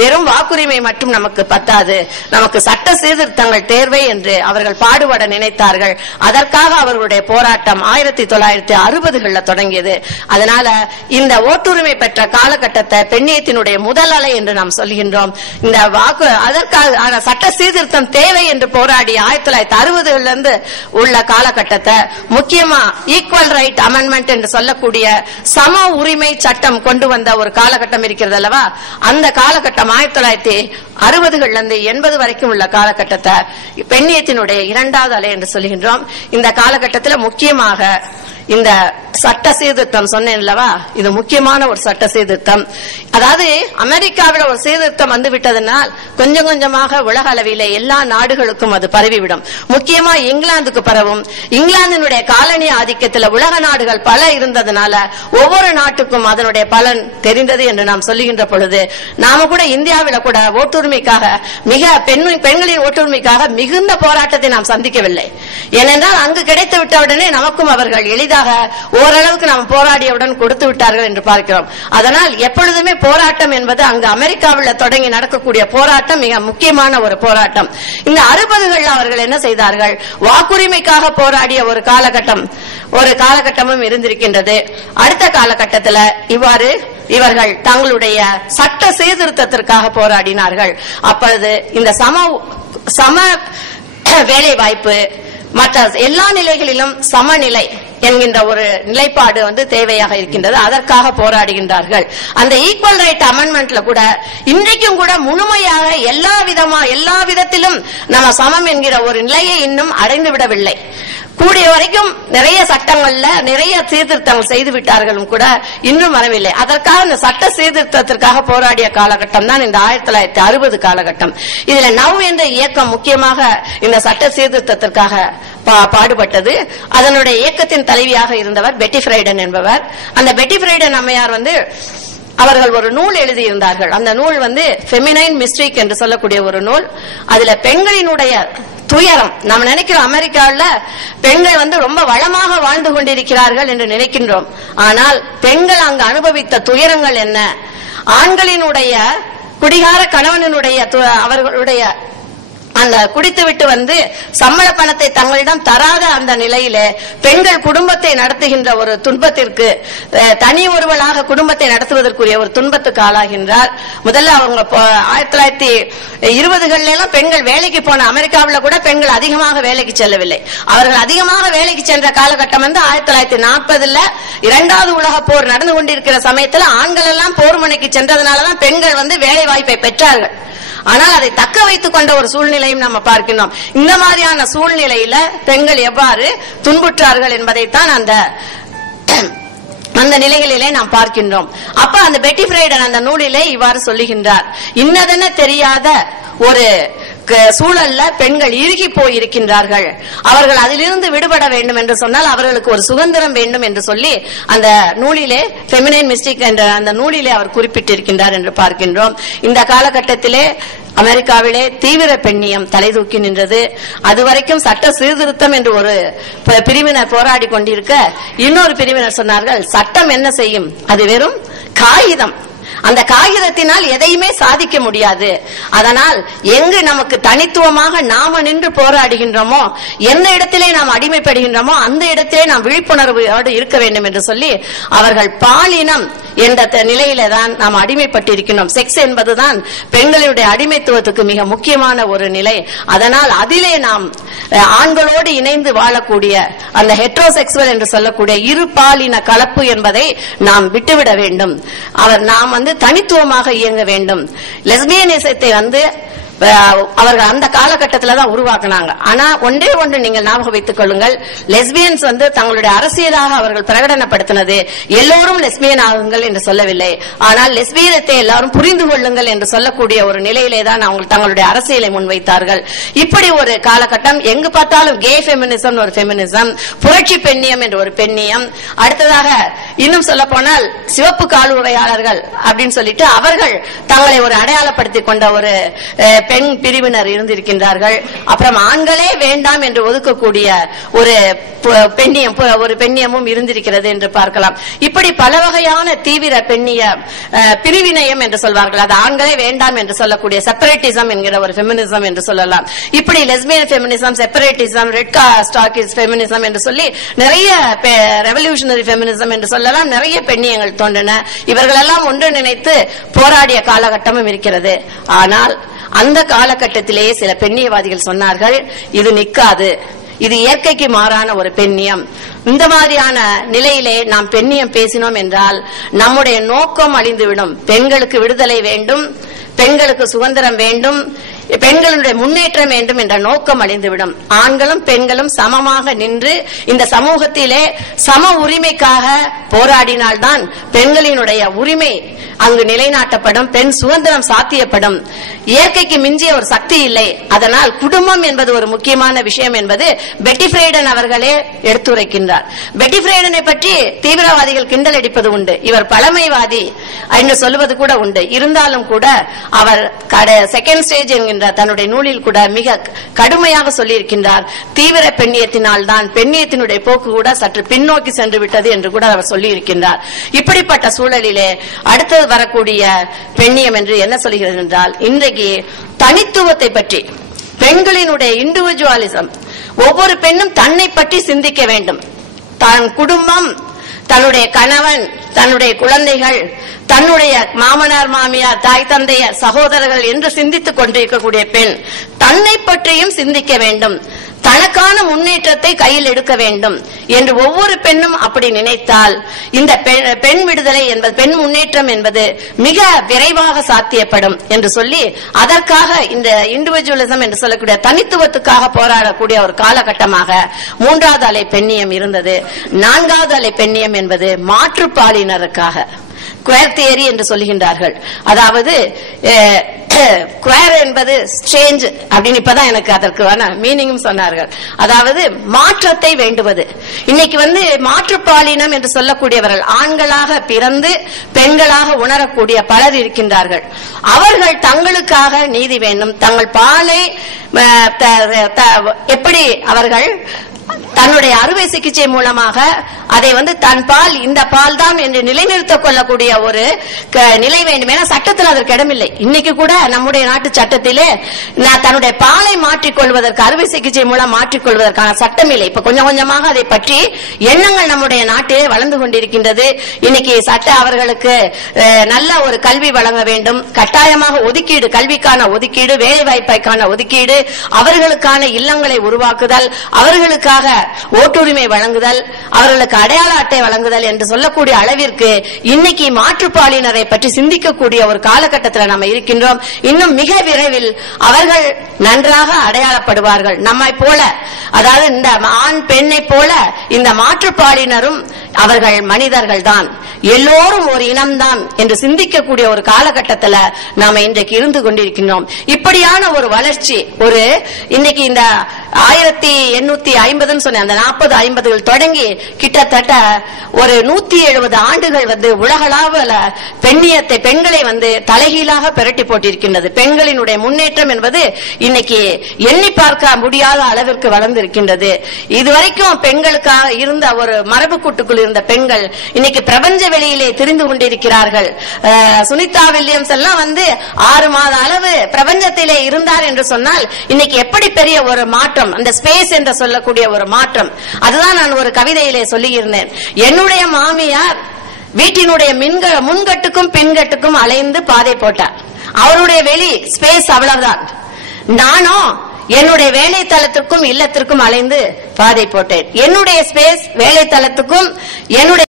வெறும் வாக்குரிமை மட்டும் நமக்கு பத்தாது, நமக்கு சட்ட சீர்திருத்தங்கள் தேவை என்று அவர்கள் பாடுபட நினைத்தார்கள். அதற்காக அவர்களுடைய போராட்டம் 1960களில் தொடங்கியது. அதனால இந்த ஓட்டுரிமை பெற்ற காலகட்டத்தை பெண்ணியத்தினுடைய முதல் அலை என்று நாம் சொல்கின்றோம். இந்த அதற்காக சட்ட சீர்திருத்தம் தேவை என்று போராடி 1960களிலிருந்து உள்ள காலகட்டத்தை முக்கியமா ஈக்குவல் ரைட் அமெண்ட்மெண்ட் என்று சொல்லக்கூடிய சம உரிமை சட்டம் கொண்டு வந்த ஒரு காலகட்டம் இருக்கிறது அல்லவா? அந்த காலகட்டம் 1960களிலிருந்து 80 வரைக்கும் உள்ள காலகட்டத்தை பெண்ணியத்தினுடைய இரண்டாவது அலை என்று சொல்கின்றோம். இந்த காலகட்டத்தில் முக்கியமாக இந்த சட்ட சீர்திருத்தம் சொன்னேன் அல்லவா, இது முக்கியமான ஒரு சட்ட சீர்திருத்தம். அதாவது அமெரிக்காவில் ஒரு சீர்திருத்தம் வந்து விட்டதனால் கொஞ்சம் கொஞ்சமாக உலக அளவிலே எல்லா நாடுகளுக்கும் அது பரவிவிடும். முக்கியமா இங்கிலாந்துக்கு பரவும். இங்கிலாந்தினுடைய காலனி ஆதிக்கத்தில் உலக நாடுகள் பல இருந்ததுனால ஒவ்வொரு நாட்டுக்கும் அதனுடைய பலன் தெரிந்தது என்று நாம் சொல்லுகின்ற பொழுது நாம கூட இந்தியாவில் கூட ஓட்டுரிமைக்காக பெண்களின் ஓட்டுரிமைக்காக மிகுந்த போராட்டத்தை நாம் சந்திக்கவில்லை. ஏனென்றால் அங்கு கிடைத்து விட்டவுடனே நமக்கும் அவர்கள் எளிதாக ஓரளவுக்கு நாம் போராடியவுடன் கொடுத்து விட்டார்கள் என்று பார்க்கிறோம். அதனால் எப்பொழுதுமே போராட்டம் என்பது அங்கு அமெரிக்காவில் தொடங்கி நடக்கக்கூடிய போராட்டம் மிக முக்கியமான ஒரு போராட்டம். இந்த 60களில் அவர்கள் என்ன செய்தார்கள்? வாக்குரிமைக்காக போராடிய ஒரு காலகட்டமும் இருந்திருக்கின்றது. அடுத்த காலகட்டத்தில் இவ்வாறு இவர்கள் தங்களுடைய சட்ட சீர்திருத்தத்திற்காக போராடினார்கள். அப்பொழுது இந்த சம வேலை வாய்ப்பு மற்ற எல்லா நிலைகளிலும் சமநிலை என்கின்ற ஒரு நிலைப்பாடு தேவையாக இருக்கின்றது. அதற்காக போராடுகின்றார்கள். அந்த ஈக்குவல் ரைட் அமெண்ட்மெண்ட்ல கூட இன்றைக்கும் கூட முழுமையாக எல்லா விதத்திலும் நம்ம சமம் என்கிற ஒரு நிலையை இன்னும் அடைந்து விடவில்லை. கூடிய வரைக்கும் நிறைய சட்டங்கள்ல நிறைய சீர்திருத்தங்கள் செய்து விட்டார்களும் கூட இன்னும் வரவில்லை. அதற்காக இந்த சட்ட சீர்திருத்தத்திற்காக போராடிய காலகட்டம் தான் இந்த 1960 காலகட்டம். இதுல நவ் என்ற இயக்கம் முக்கியமாக இந்த சட்ட சீர்திருத்தத்திற்காக பாடுபட்டது. அதனுடைய இயக்கத்தின் தலைவியாக இருந்தவர் பெட்டி ஃப்ரைடன் என்பவர். அந்த பெட்டி ஃப்ரைடன் அம்மையார் அவர்கள் ஒரு நூல் எழுதியிருந்தார்கள். அந்த நூல் ஃபெமினைன் மிஸ்டேக் என்று சொல்லக்கூடிய ஒரு நூல். அதுல பெண்களினுடைய துயரம், நாம் நினைக்கிறோம் அமெரிக்காவில் பெண்கள் ரொம்ப வளமாக வாழ்ந்து கொண்டிருக்கிறார்கள் என்று நினைக்கின்றோம். ஆனால் பெண்கள் அங்கு அனுபவித்த துயரங்கள் என்ன? ஆண்களினுடைய குடிகார கணவனுடைய அவர்களுடைய அந்த குடித்துவிட்டு சம்பள பணத்தை தங்களிடம் தராத அந்த நிலையில பெண்கள் குடும்பத்தை நடத்துகின்ற ஒரு துன்பத்திற்கு, தனி ஒருவளாக குடும்பத்தை நடத்துவதற்குரிய ஒரு துன்பத்துக்கு ஆளாகின்றார். முதல்ல அவங்க 1920களில் பெண்கள் வேலைக்கு போன அமெரிக்காவில் கூட பெண்கள் அதிகமாக வேலைக்கு செல்லவில்லை. அவர்கள் அதிகமாக வேலைக்கு சென்ற காலகட்டம் 1940 இரண்டாவது உலக போர் நடந்து கொண்டிருக்கிற சமயத்தில் ஆண்கள் எல்லாம் போர் முனைக்கு சென்றதனாலதான் பெண்கள் வேலை வாய்ப்பை பெற்றார்கள். ஆனால் அதை தக்க வைத்துக் கொண்ட ஒரு சூழ்நிலையும் நம்ம பார்க்கிறோம். இந்த மாதிரியான சூழ்நிலையில பெண்கள் எவ்வாறு துன்புற்றார்கள் என்பதைத்தான் அந்த நிலைகளிலே நாம் பார்க்கின்றோம். அப்ப அந்த பெட்டி ஃப்ரைடன் அந்த நூலிலே இவ்வாறு சொல்லுகின்றார். இன்னதென தெரியாத ஒரு சூழல்ல பெண்கள் இறுகி போய் இருக்கின்றார்கள். அவர்கள் அதிலிருந்து விடுபட வேண்டும் என்று சொன்னால் அவர்களுக்கு ஒரு சுதந்திரம் வேண்டும் என்று சொல்லி அந்த நூலிலே ஃபெமினைன் மிஸ்டேக் என்ற அந்த நூலிலே அவர் குறிப்பிட்டிருக்கின்றார் என்று பார்க்கின்றோம். இந்த காலகட்டத்திலே அமெரிக்காவிலே தீவிர பெண்ணியம் தலை தூக்கி நின்றது. அதுவரைக்கும் சட்ட சீர்திருத்தம் என்று ஒரு பிரிவினர் போராடி கொண்டிருக்க இன்னொரு பிரிவினர் சொன்னார்கள், சட்டம் என்ன செய்யும்? அது வெறும் காகிதம். அந்த காகிதத்தினால் எதையுமே சாதிக்க முடியாது. அதனால் எங்கு நமக்கு தனித்துவமாக நாம நின்று போராடுகின்றோமோ, எந்த இடத்திலே நாம் அடிமைப்படுகின்றோமோ அந்த இடத்திலே நாம் விழிப்புணர்வோடு இருக்க வேண்டும் என்று சொல்லி அவர்கள் பாலினம் என்ற நிலையில தான் நாம் அடிமைப்பட்டிருக்கிறோம். செக்ஸ் என்பதுதான் பெண்களுடைய அடிமைத்துவத்துக்கு மிக முக்கியமான ஒரு நிலை. அதனால் அதிலே நாம் ஆண்களோடு இணைந்து வாழக்கூடிய அந்த ஹெட்ரோசெக்சுவல் என்று சொல்லக்கூடிய இரு பாலின கலப்பு என்பதை நாம் விட்டுவிட வேண்டும். நாம் தனித்துவமாக இயங்க வேண்டும். லெஸ்பியனிசத்தை அவர்கள் அந்த காலகட்டத்தில் தான் உருவாக்குனாங்க. ஆனா ஒன்றே ஒன்று நீங்கள் ஞாபகம் வைத்துக் கொள்ளுங்கள், லெஸ்பியன்ஸ் தங்களுடைய அரசியலாக அவர்கள் பிரகடனப்படுத்தினது எல்லோரும் லெஸ்பியன் ஆகுங்கள் என்று சொல்லவில்லை. ஆனால் லெஸ்பியனத்தை எல்லாரும் புரிந்து கொள்ளுங்கள் என்று சொல்லக்கூடிய ஒரு நிலையிலே தான் அவங்க தங்களுடைய அரசியலை முன்வைத்தார்கள். இப்படி ஒரு காலகட்டம். எங்கு பார்த்தாலும் கே ஃபெமினிசம் ஒரு ஃபெமினிசம், புரட்சி பெண்ணியம் என்ற ஒரு பெண்ணியம். அடுத்ததாக இன்னும் சொல்ல போனால் சிவப்பு காலுறையாளர்கள் அப்படின்னு சொல்லிட்டு அவர்கள் தங்களை ஒரு அடையாளப்படுத்திக் கொண்ட ஒரு பெண் பிரிவினர் இருந்திருக்கின்றார்கள். அப்புறம் ஆண்களே வேண்டாம் என்று ஒதுக்கக்கூடிய ஒரு பெண்ணியமும் இருந்திருக்கிறது என்று பார்க்கலாம். இப்படி பல வகையான தீவிர பெண்ணிய பிரிவினயம் என்று சொல்வார்கள். அது ஆண்களே வேண்டாம் என்று சொல்லக்கூடிய செப்பரேட்டிசம் என்கிற ஒரு ஃபெமினிசம் என்று சொல்லலாம். இப்படி lesbian feminism, separatism, red stockists feminism என்று சொல்லி நிறைய ரெவல்யூஷனரி ஃபெமினிசம் என்று சொல்லலாம். நிறைய பெண்ணியங்கள் தோன்றின. இவர்களெல்லாம் ஒன்று நினைத்து போராடிய காலகட்டமும் இருக்கிறது. ஆனால் அந்த காலகட்டத்திலேயே சில பெண்ணியவாதிகள் சொன்னார்கள், இது நிற்காது, இது இயற்கைக்கு மாறான ஒரு பெண்ணியம். இந்த மாதிரியான நிலையிலே நாம் பெண்ணியம் பேசினோம் என்றால் நம்முடைய நோக்கம் அழிந்துவிடும். பெண்களுக்கு விடுதலை வேண்டும், பெண்களுக்கு சுதந்திரம் வேண்டும், பெண்களுடைய முன்னேற்றம் வேண்டும் என்ற நோக்கம் அழிந்துவிடும். ஆண்களும் பெண்களும் சமமாக நின்று இந்த சமூகத்திலே சம உரிமைக்காக போராடினால்தான் பெண்களினுடைய உரிமை அங்கு நிலைநாட்டப்படும், பெண் சுதந்திரம் சாத்தியப்படும். இயற்கைக்கு மிஞ்சிய ஒரு சக்தி இல்லை. அதனால் குடும்பம் என்பது ஒரு முக்கியமான விஷயம் என்பது பெட்டி ஃப்ரைடன் அவர்களே எடுத்துரைக்கின்றார். பெட்டி ஃப்ரைடனை பற்றி தீவிரவாதிகள் கிண்டல் அடிப்பது உண்டு, இவர் பழமைவாதி என்று சொல்லுவது கூட உண்டு. இருந்தாலும் கூட அவர் செகண்ட் ஸ்டேஜ் என்கின்ற தன்னுடைய நூலில் கூட மிக கடுமையாக சொல்லியிருக்கின்றார். தீவிர பெண்ணியத்தினால் தான் பெண்ணியத்தினுடைய போக்கு கூட சற்று பின்னோக்கி சென்று விட்டது என்று கூட அவர் சொல்லியிருக்கின்றார். இப்படிப்பட்ட சூழலிலே அடுத்தது வரக்கூடிய பெண்ணியம் என்று என்ன சொல்கிறது என்றால், இன்றைக்கு தனித்துவத்தை பற்றி, பெண்களினுடைய இண்டிவிஜுவலிசம், ஒவ்வொரு பெண்ணும் தன்னை பற்றி சிந்திக்க வேண்டும். தன் குடும்பம், தன்னுடைய கணவன், தன்னுடைய குழந்தைகள், தன்னுடைய மாமனார் மாமியார், தாய் தந்தையர், சகோதரர்கள் என்று சிந்தித்துக் கொண்டிருக்கக்கூடிய பெண் தன்னை பற்றியும் சிந்திக்க வேண்டும். தனக்கான முன்னேற்றத்தை கையில் எடுக்க வேண்டும் என்று ஒவ்வொரு பெண்ணும் அப்படி நினைத்தால் இந்த பெண் விடுதலை என்பது, பெண் முன்னேற்றம் என்பது மிக விரைவாக சாத்தியப்படும் என்று சொல்லி, அதற்காக இந்த இண்டிவிஜுவலிசம் என்று சொல்லக்கூடிய தனித்துவத்துக்காக போராடக்கூடிய ஒரு காலகட்டமாக மூன்றாவது அலை பெண்ணியம் இருந்தது. நான்காவது அலை பெண்ணியம் என்பது மாற்றுப்பாலினருக்காக, குவேர் தியரி என்று சொல்லுகின்றார்கள். அதாவது குவேர் என்பது ஸ்ட்ரேஞ்ச் அப்படின்னு இப்பதான் எனக்கு அதற்கான மீனிங்கும் சொன்னார்கள். அதாவது மாற்றத்தை வேண்டுவது. இன்னைக்கு மாற்றுப்பாலினம் என்று சொல்லக்கூடியவர்கள் ஆண்களாக பிறந்து பெண்களாக உணரக்கூடிய பலர் இருக்கின்றார்கள். அவர்கள் தங்களுக்காக நீதி வேண்டும், தங்கள் பாலை எப்படி அவர்கள் தன்னுடைய அறுவை சிகிச்சை மூலமாக அதை தன் பால் இந்த பால் தான் என்று நிலைநிறுத்திக் கொள்ளக்கூடிய ஒரு நிலை வேண்டும். ஏன்னா சட்டத்தில் அதற்கு இடமில்லை. இன்னைக்கு கூட நம்முடைய நாட்டு சட்டத்திலே தன்னுடைய பாலை மாற்றிக்கொள்வதற்கு, அறுவை சிகிச்சை மூலம் மாற்றிக்கொள்வதற்கான சட்டம் இல்லை. இப்ப கொஞ்சம் கொஞ்சமாக அதை பற்றி எண்ணங்கள் நம்முடைய நாட்டிலே வளர்ந்து கொண்டிருக்கின்றது. இன்னைக்கு சட்ட அவர்களுக்கு நல்ல ஒரு கல்வி வழங்க வேண்டும், கட்டாயமாக ஒதுக்கீடு, கல்விக்கான ஒதுக்கீடு, வேலை வாய்ப்புக்கான ஒதுக்கீடு, அவர்களுக்கான இல்லங்களை உருவாக்குதல், அவர்களுக்காக ஓட்டுரிமை வழங்குதல், அவர்களுக்கு அடையாள அட்டை வழங்குதல் என்று சொல்லக்கூடிய அளவிற்கு இன்னைக்கு மாற்றுப்பாலினரை பற்றி சிந்திக்கக்கூடிய ஒரு காலகட்டத்தில் நாம் இருக்கின்றோம். இன்னும் மிக விரைவில் அவர்கள் நன்றாக அடையாளப்படுவார்கள். நம்மை போல, அதாவது இந்த ஆண் பெண்ணை போல இந்த மாற்றுப்பாலினரும் அவர்கள் மனிதர்கள் தான், எல்லோரும் ஒரு இனம்தான் என்று சிந்திக்கக்கூடிய ஒரு காலகட்டத்தில் நாம இன்றைக்கு இருந்து கொண்டிருக்கின்றோம். இப்படியான ஒரு வளர்ச்சி, ஒரு இன்னைக்கு இந்த 1850 சொன்ன அந்த 40-50 தொடங்கி கிட்டத்தட்ட ஒரு 170 ஆண்டுகள் உலகளாவ பெண்ணியத்தை, பெண்களை தலைகீழாக பிரட்டி போட்டிருக்கின்றது. பெண்களினுடைய முன்னேற்றம் என்பது இன்னைக்கு எண்ணி பார்க்க முடியாத அளவிற்கு வளர்ந்திருக்கின்றது. இதுவரைக்கும் பெண்களுக்காக இருந்த ஒரு மரபு கூட்டுக்குள் இருந்த பெண்கள் இன்னைக்கு பிரபஞ்ச வெளியிலே திரிந்து கொண்டிருக்கிறார்கள். சுனிதா வில்லியம்ஸ் எல்லாம் 6 மாத அளவு பிரபஞ்சத்திலே இருந்தார் என்று சொன்னால் இன்னைக்கு எப்படி பெரிய ஒரு மாற்றம், அந்த ஸ்பேஸ் என்று சொல்லக்கூடிய ஒரு மாற்றம். அதுதான் நான் ஒரு கவிதையிலே சொல்லியிருந்தேன். என்னுடைய மாமியார் வீட்டினுடைய முன்கட்டுக்கும் பின்கட்டுக்கும் அலைந்து பாதை போட்டார். அவருடைய வெளி ஸ்பேஸ் அவ்வளவுதான். நானும் என்னுடைய வேலை தளத்திற்கும் இல்லத்திற்கும் அலைந்து பாதை போட்டேன். என்னுடைய ஸ்பேஸ் வேலை தளத்துக்கும் என்னுடைய